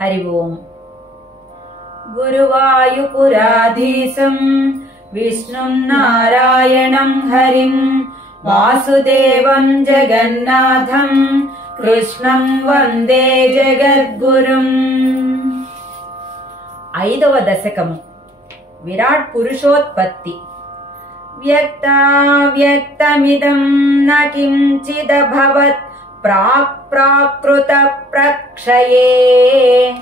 हरि ओम्। गुरुवायुपुराधीशम् विष्णुं नारायणं हरिं वासुदेवं जगन्नाथं कृष्णं वन्दे जगद्गुरुम्। ऐदव दशकमु विराट् पुरुषोत्पत्ति। व्यक्ताव्यक्तमिदं न किञ्चिदभवत् प्राक्-प्राकृत-प्रक्षये।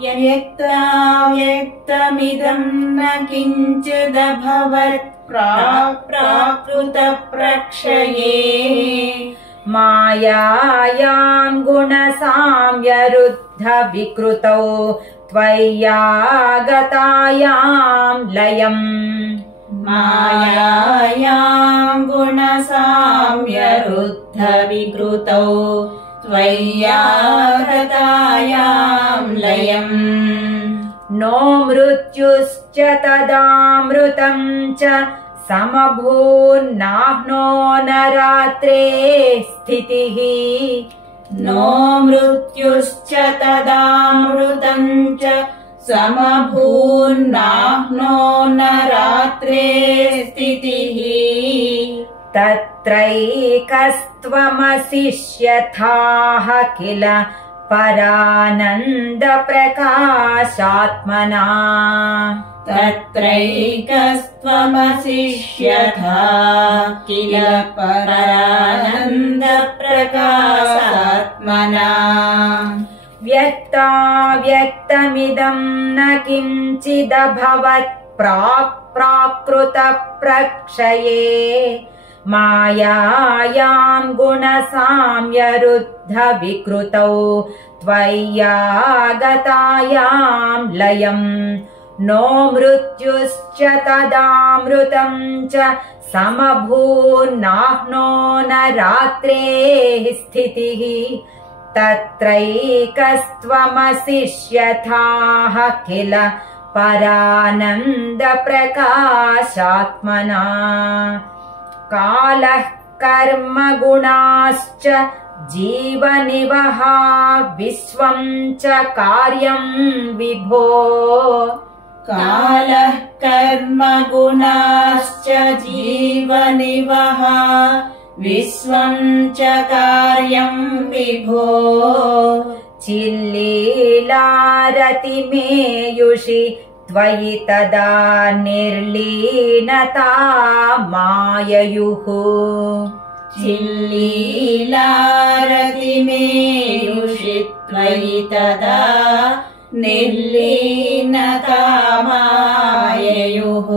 व्यक्ताव्यक्तमिदं न किञ्चिदभवत् प्राक्-प्राकृत-प्रक्षये। मायायां गुणसाम्यरुद्ध-विकृतौ त्वय्यागतायां लयम्। मायायां गुणसाम्यरुद्ध-विकृतौ त्वय्यागतायां लयम्। नो मृत्युश्च तदामृतं च समभून्नाह्नो न रात्रे स्थितिः। नो मृत्युश्च तदामृतं च समभून्नाह्नो न रात्रे स्थितिः। तत्रैकस्त्वमसिष्यथाः किल परानन्दप्रकाशात्मना। तत्रैकस्त्वमसिष्यथा किल परानन्दप्रकाशात्मना। व्यक्ताव्यक्तमिदं न किञ्चिदभवत् प्राक्-प्राकृत-प्रक्षये। मायायां गुणसाम्यरुद्ध-विकृतौ त्वय्यागतायां लयम्। नो मृत्युश्च तदामृतं च समभून्नाह्नो न रात्रे स्थितिः। तत्रैकस्त्वमसिष्यथाः किल परानन्दप्रकाशात्मना। कालः कर्म गुणाश्च जीवनिवहा विश्वं च कार्यं विभो। कालः कर्म गुणाश्च जीवनिवहा विश्वं च कार्यं विभो। चिल्लीलारतिमेयुषि त्वयि तदा निर्लीनता माययुः। चिल्लीलारतिमेयुषि त्वयि तदा निर्लीनता माययुः।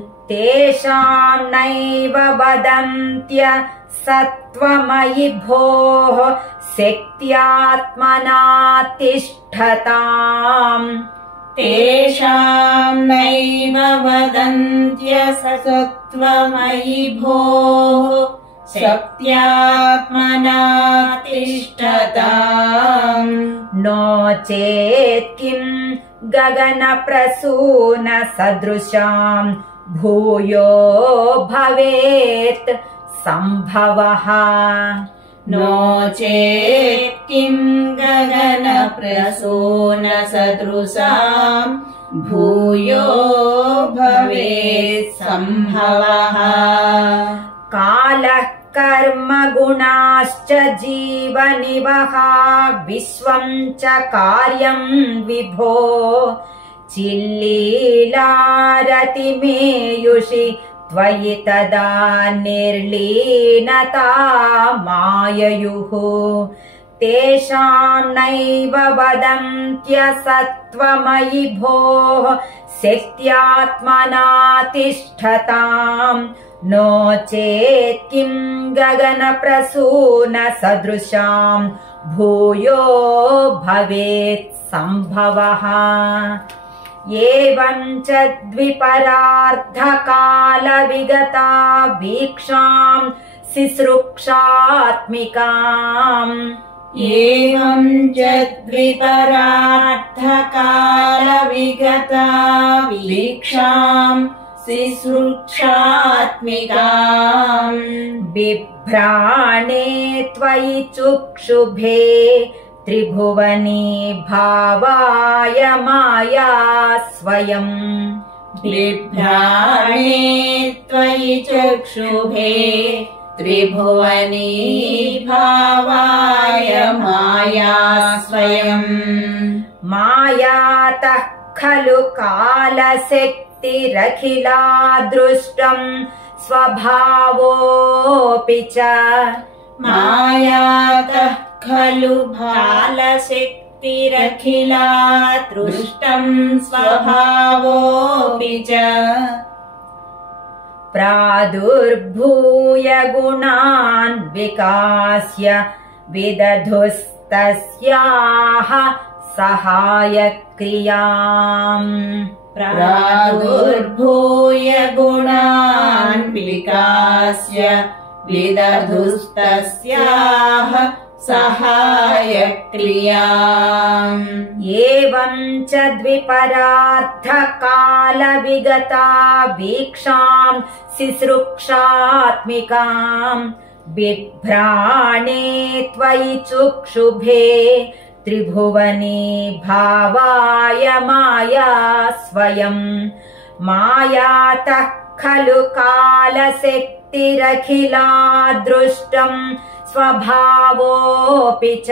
तेषां नैव वदन्त्य सत्त्वमयि भोः शक्त्यात्मना तिष्ठताम्। तेषां नैव वदन्त्य सत्त्वमयि भोः शक्त्यात्मना तिष्ठताम्। नो चेत् किं गगनप्रसूनसदृशां भूयो भवेत् सम्भवः। नो चेत् किं गगनप्रसूनसदृशां भूयो भवेत् सम्भवः। कालः कर्म गुणाश्च जीवनिवहा विश्वं च कार्यं विभो। चिल्लीलारतिमेयुषि त्वयि तदा निर्लीनता माययुः। तेषां नैव वदन्त्य सत्त्वमयि भोः शक्त्यात्मना तिष्ठताम्। नो चेत् किं गगनप्रसूनसदृशां भूयो भवेत् सम्भवः। एवं च द्विपरार्धकालविगता वीक्षां सिसृक्षात्मिकाम्। एवं च द्विपरार्धकालविगता वीक्षां सिसृक्षात्मिकाम्। बिभ्राणे त्वयि चुक्षुभे त्रिभुवनी भावाय माया स्वयम् बिभ्राणे त्वयि चक्षुभे त्रिभुवनी भावाय माया स्वयम् मायातः खलु कालशक्तिरखिला दृष्टम् स्वभावोऽपि च मायातः खलु कालशक्तिरखिला दृष्टम् स्वभावोऽपि च प्रादुर्भूय गुणान् विकास्य विदधुस्तस्याः सहायक्रियाम् प्रादुर्भूय गुणान् विकास्य विदधुस्तस्याः सहायक्रियाम् एवं च द्विपरार्थकालविगता वीक्षाम् सिसृक्षात्मिकाम् बिभ्राणे त्वयि चक्षुभे त्रिभुवनी भावाय माया स्वयम् मायातः खलु कालशक्तिरखिला दृष्टम् स्वभावोऽपि च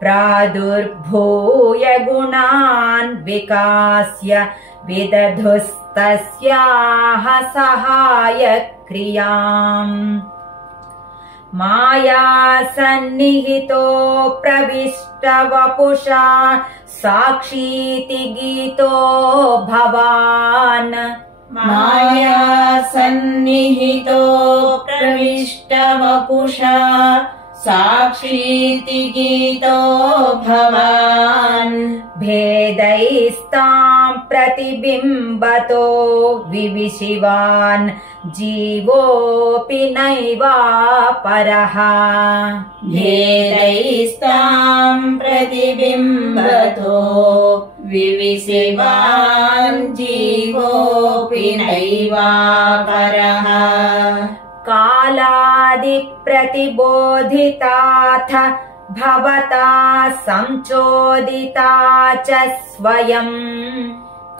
प्रादुर्भूय गुणान् विकास्य विदधुस्तस्याः सहायक्रियाम् माया सन्निहितो प्रविष्टवपुषा साक्षीति गीतो भवान् माया सन्निहितो प्रविष्टवपुषा साक्षीति गीतो भवान् भेदैस्ताम् प्रतिबिम्बतो विविशिवान् जीवोऽपि नैवापरः भेदैस्ताम् प्रतिबिम्बतो विविशिवान् जीवोऽपि नैवापरः कालादिप्रतिबोधिताथ भवता संचोदिता च स्वयम्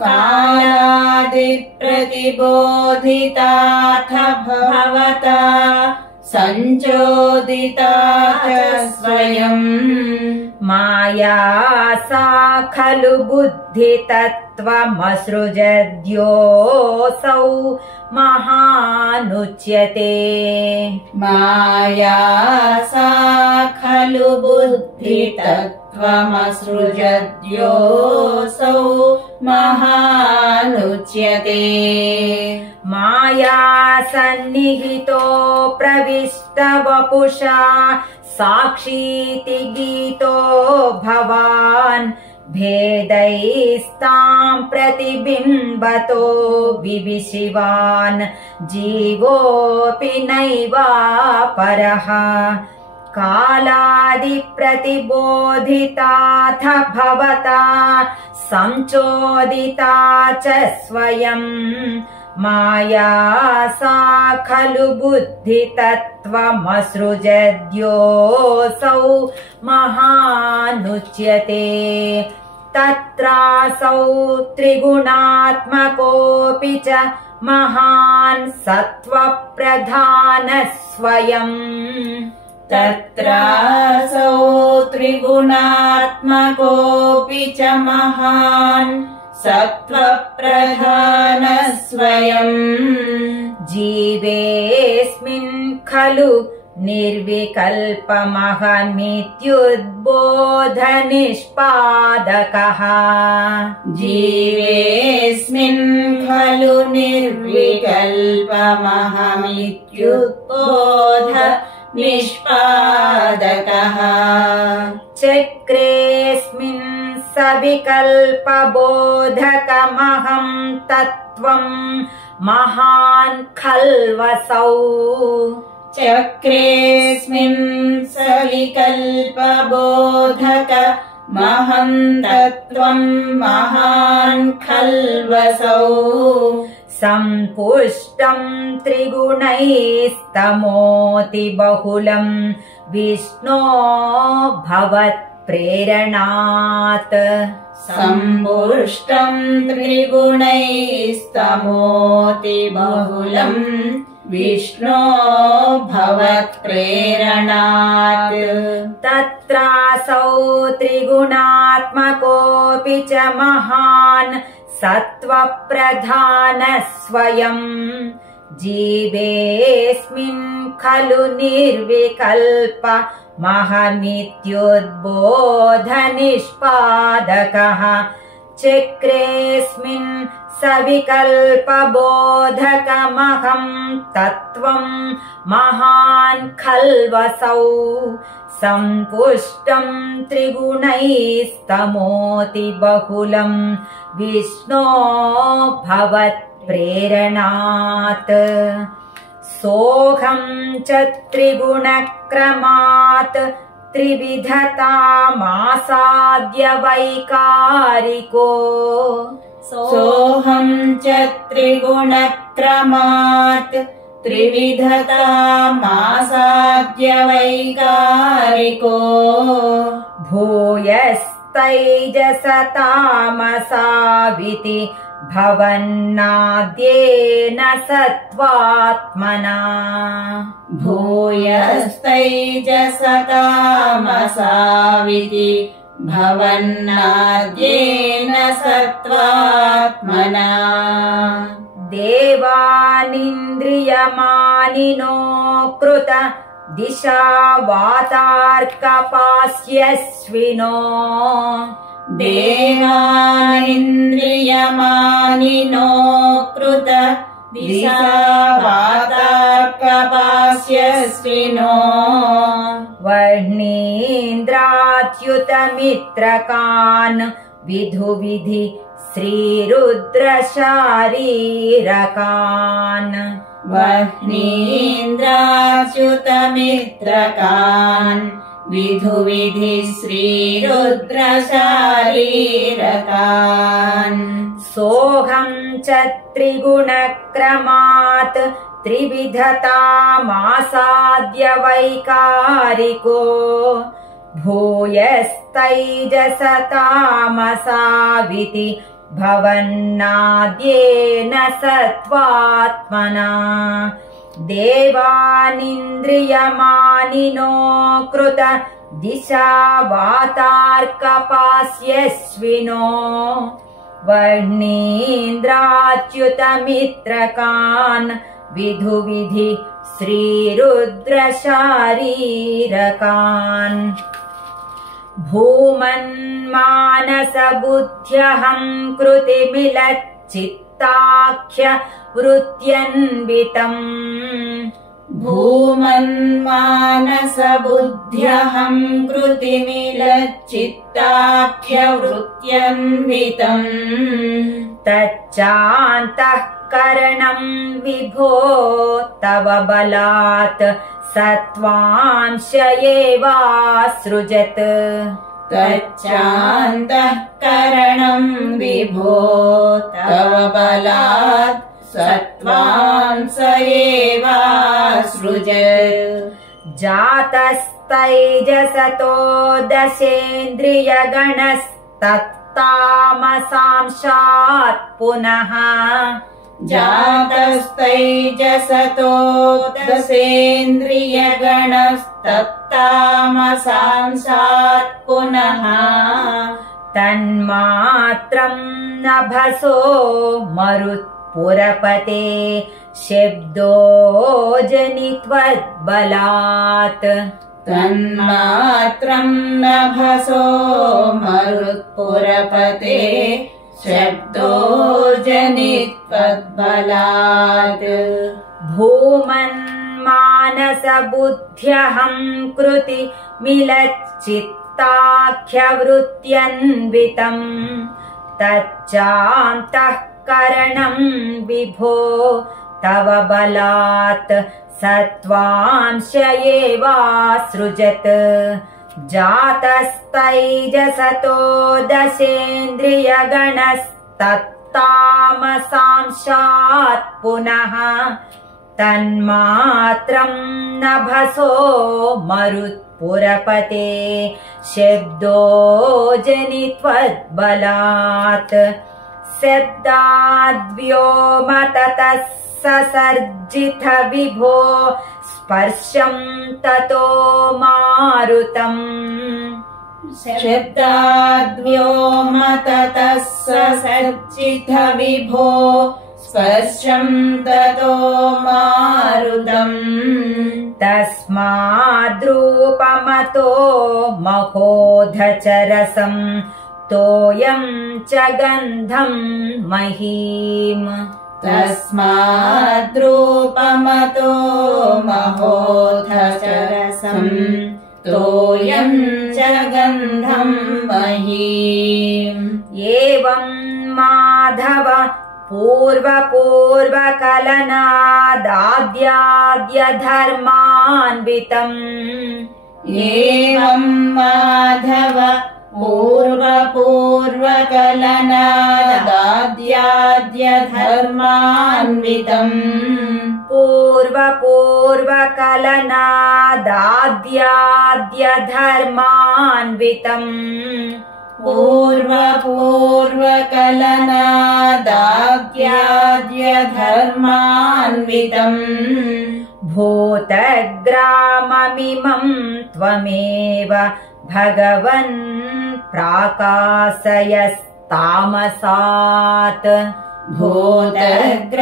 कालादिप्रतिबोधिताथ भवता संचोदिता च स्वयम् माया सा खलु बुद्धितत्त्वमसृजद्योऽसौ महानुच्यते माया सा खलु बुद्धितत्त्वमसृजद्योऽसौ महानुच्यते माया सन्निहितो प्रविष्टवपुषा साक्षीति गीतो भवान् भेदैस्ताम् प्रतिबिम्बतो विविशिवान् जीवोऽपि नैवापरः कालादिप्रतिबोधिताथ भवता संचोदिता च स्वयम् माया सा खलु बुद्धितत्त्वमसृजद्योऽसौ महानुच्यते तत्रासौ त्रिगुणात्मकोऽपि च महान् सत्त्वप्रधानः स्वयम् तत्रासौ त्रिगुणात्मकोऽपि च महान् सत्त्वप्रधानः स्वयम् जीवेऽस्मिन् खलु निर्विकल्पमहमित्युद्बोधनिष्पादकः जीवेऽस्मिन् खलु निर्विकल्पमहमित्युद्बोध निष्पादकः चक्रेऽस्मिन् सविकल्पबोधकमहं तत्त्वम् महान् खल्वसौ चक्रेऽस्मिन् सविकल्पबोधक महं तत्त्वम् महान् खल्वसौ सम्पुष्टम् त्रिगुणैस्तमोति बहुलम् विष्णो भवत् प्रेरणात् सम्पुष्टम् त्रिगुणैस्तमोति बहुलम् विष्णो भवत्प्रेरणात् तत्रासौ त्रिगुणात्मकोऽपि च महान् सत्त्वप्रधानः स्वयम् जीवेऽस्मिन् खलु निर्विकल्प महमित्युद्बोधनिष्पादकः चक्रेऽस्मिन् सविकल्पबोधकमहं तत्त्वं महान् खल्वसौ सम्पुष्टं त्रिगुणैस्तमोति बहुलं विष्णो भवत्प्रेरणात् सोऽहं च त्रिगुणक्रमात् त्रिविधतामासाद्य वैकारिको सोऽहं च त्रिगुणक्रमात् त्रिविधतामासाद्य वैकारिको भूयस्तैजसतामसाविति भवन्नाद्येन सत्त्वात्मना भूयस्तैजसतामसाविति भवन्नाद्येन सत्त्वात्मना देवानिन्द्रियमानिनो कृत दिशा वातार्कपास्यस्विनो देवानिन्द्रियमानिनो कृत दिशा वातार्कपास्यस्विनो वर्णीन्द्राच्युतमित्रकान् विधुविधि श्रीरुद्रशारीरकान् वह्नीन्द्राच्युतमित्रकान् विधुविधि श्रीरुद्रशारीरकान् सोऽहं च त्रिगुणक्रमात् त्रिविधतामासाद्य वैकारिको भूयस्तैजसतामसाविति भवन्नाद्येन सत्त्वात्मना देवानिन्द्रियमानिनो कृत दिशा वातार्कपास्यस्विनो वर्णीन्द्राच्युतमित्रकान् विधुविधि श्रीरुद्रशारीरकान् भूमन्मानसबुद्ध्यहं कृतिमिलच्चित्ताख्य वृत्त्यन्वितम् भूमन्मानसबुद्ध्यहं कृतिमिलच्चित्ताख्यवृत्त्यन्वितम् तच्चान्तःकरणं विभो तव बलात् सत्त्वांश एवासृजत् तच्चान्तःकरणं विभो तव बलात् सत्त्वांश एवासृजत् जातस्तैजसतो दशेन्द्रियगणस्तत्तामसांशात् पुनः जातस्तैजसतो दशेन्द्रियगणस्तत्तामसांशात् पुनः तन्मात्रं नभसो मरुत्पुरपते शब्दो जनित्वद्बलात् तन्मात्रं नभसो मरुत्पुरपते शब्दो जनित्वद्बलात् भूमन्मानसबुद्ध्यहं कृतिमिलच्चित्ताख्यवृत्त्यन्वितम् तच्चान्तःकरणं विभो तव बलात् सत्त्वांश एवासृजत् जातस्तैजसतो दशेन्द्रियगणस्तत्तामसांशात् पुनः तन्मात्रं नभसो मरुत् पुरपते शब्दो जनित्वद्बलात् शब्दाद्व्योमततः ससर्जित विभो स्पर्शं ततो मारुतम् शब्दाद्व्योमततः ससर्जित विभो स्पर्शं ततो मारुतम् तस्माद्रूपमतो महोधचरसं तोयं च गन्धं महीम् तस्माद्रूपमतो महोधचरसं तोयं च गन्धं महीम् एवं माधव पूर्वपूर्वकलनादाद्याद्यधर्मान्वितम् एवं माधव पूर्वपूर्वकलनादाद्याद्यधर्मान्वितम् पूर्वपूर्वकलनादाद्याद्यधर्मान्वितम् पूर्वपूर्वकलनादाद्याद्यधर्मान्वितम् भूतग्राममिमं त्वमेव भगवन् प्राकाशयस्तामसात् भूतग्राममिमं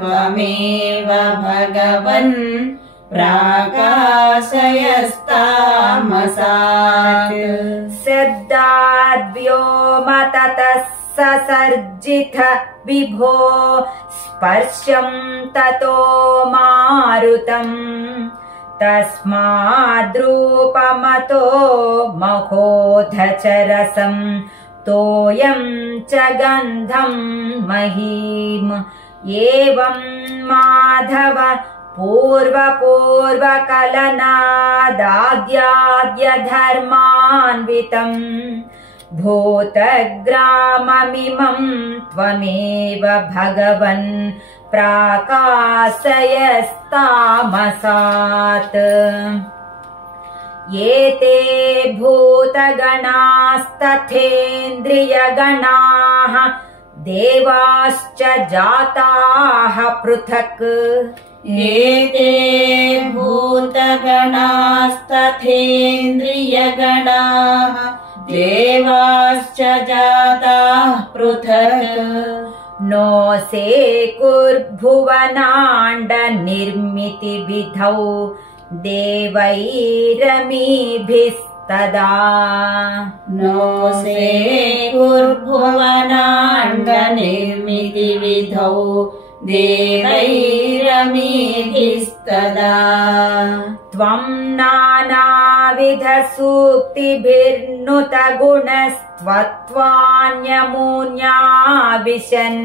त्वमेव भगवन् प्राकाशयस्तामसात् शब्दाद्व्योमततः ससर्जित विभो स्पर्शं ततो मारुतम् तस्माद्रूपमतो महोधचरसं तोयं च गन्धं महीम् एवं माधव पूर्वपूर्वकलनादाद्याद्यधर्मान्वितम् भूतग्राममिमं त्वमेव भगवन् प्राकाशयस्तामसात् एते भूतगणास्तथेन्द्रियगणाः देवाश्च जाताः पृथक् एते भूतगणास्तथेन्द्रियगणाः देवाश्च जाताः पृथक् नो सेकुर्भुवनाण्डनिर्मितिविधौ देवैरमीभिस्तदा नो सेकुर्भुवनाण्डनिर्मितिविधौ देवैरमीभिस्तदा त्वं नानाविधसूक्तिभिर्नुतगुणस्त्वत्वान्यमून्याविशन्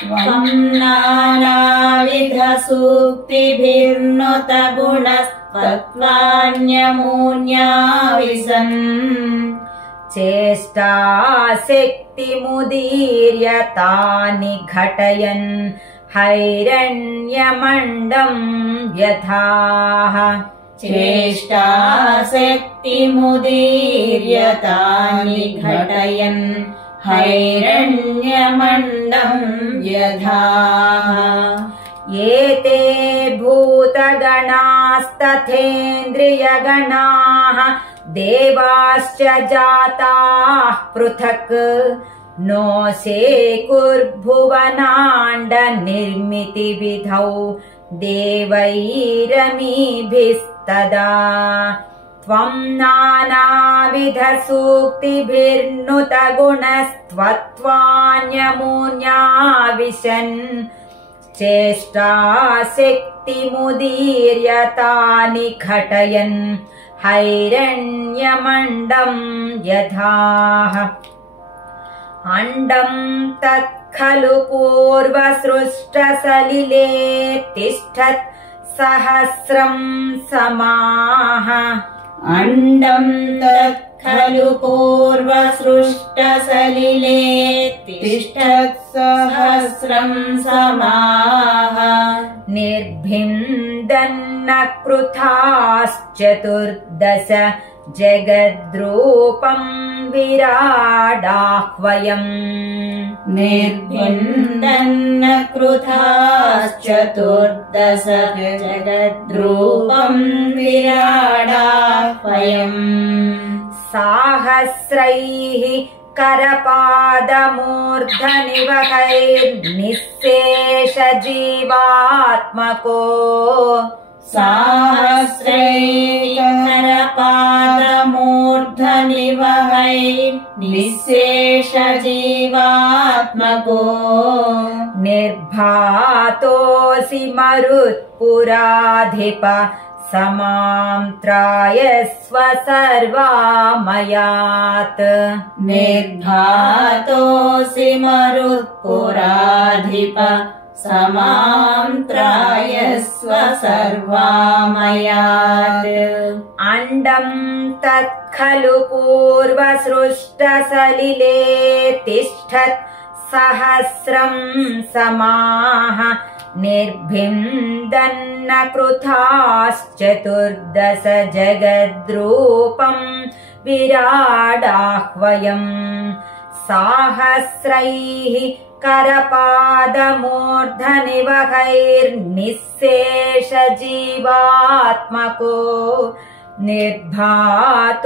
त्वं नानाविधसूक्तिभिर्नुतगुणस्त्वत्वान्यमून्याविशन् चेष्टाशक्तिमुदीर्य तानि घटयन् हैरण्यमण्डं यथाः चेष्टाशक्तिमुदीर्य तानि घटयन् हैरण्यमण्डं यथा एते भूतगणास्तथेन्द्रियगणाः देवाश्च जाताः पृथक् नो सेकुर्भुवनाण्डनिर्मितिविधौ देवैरमीभिस्तदा त्वं नानाविधसूक्तिभिर्नुतगुणस्त्वत्वान्यमून्याविशन् चेष्टाशक्तिमुदीर्य तानि घटयन् हैरण्यमण्डं यथाः अण्डं तत्खलु पूर्वसृष्टसलिले तिष्ठत् सहस्रं समाः अण्डं तत्खलु पूर्वसृष्टसलिले तिष्ठत् सहस्रं समाः निर्भिन्दन्न कृथाश्चतुर्दश जगद्रूपं विराडाह्वयम् निर्भिन्दन्न कृथाश्चतुर्दश जगद्रूपं विराडाह्वयम् साहस्रैः करपादमूर्धनिवहैर्निःशेषजीवात्मको सहस्रैकरपादमूर्धनिवहैर्निःशेषजीवात्मको निर्भातोऽसि मरुत्पुराधिप समां त्रायस्व सर्वामयात् निर्भातोऽसि मरुत्पुराधिप समां त्रायस्व सर्वामयात् अण्डं तत्खलु पूर्वसृष्टसलिले तिष्ठत् सहस्रं समाः निर्भिन्दन्न कृथाश्चतुर्दश जगद्रूपं विराडाह्वयम् साहस्रैः करपादमूर्धनिवहैर्निःशेषजीवात्मको निर्भातोऽसि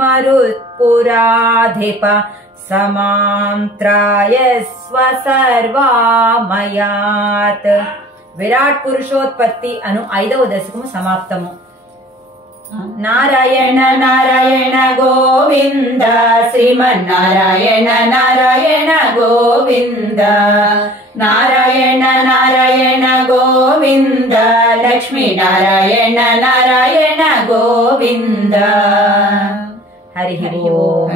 मरुत्पुराधिप समां त्रायस्व सर्वामयात् विराट पुरुषोत्पत्ति अनु 5వ దశకము సమాప్తము नारायण नारायण गोविंद श्रीमन्नारायण नारायण गोविंद नारायण नारायण गोविंद लक्ष्मी नारायण नारायण गोविंद हरि हरि ओम।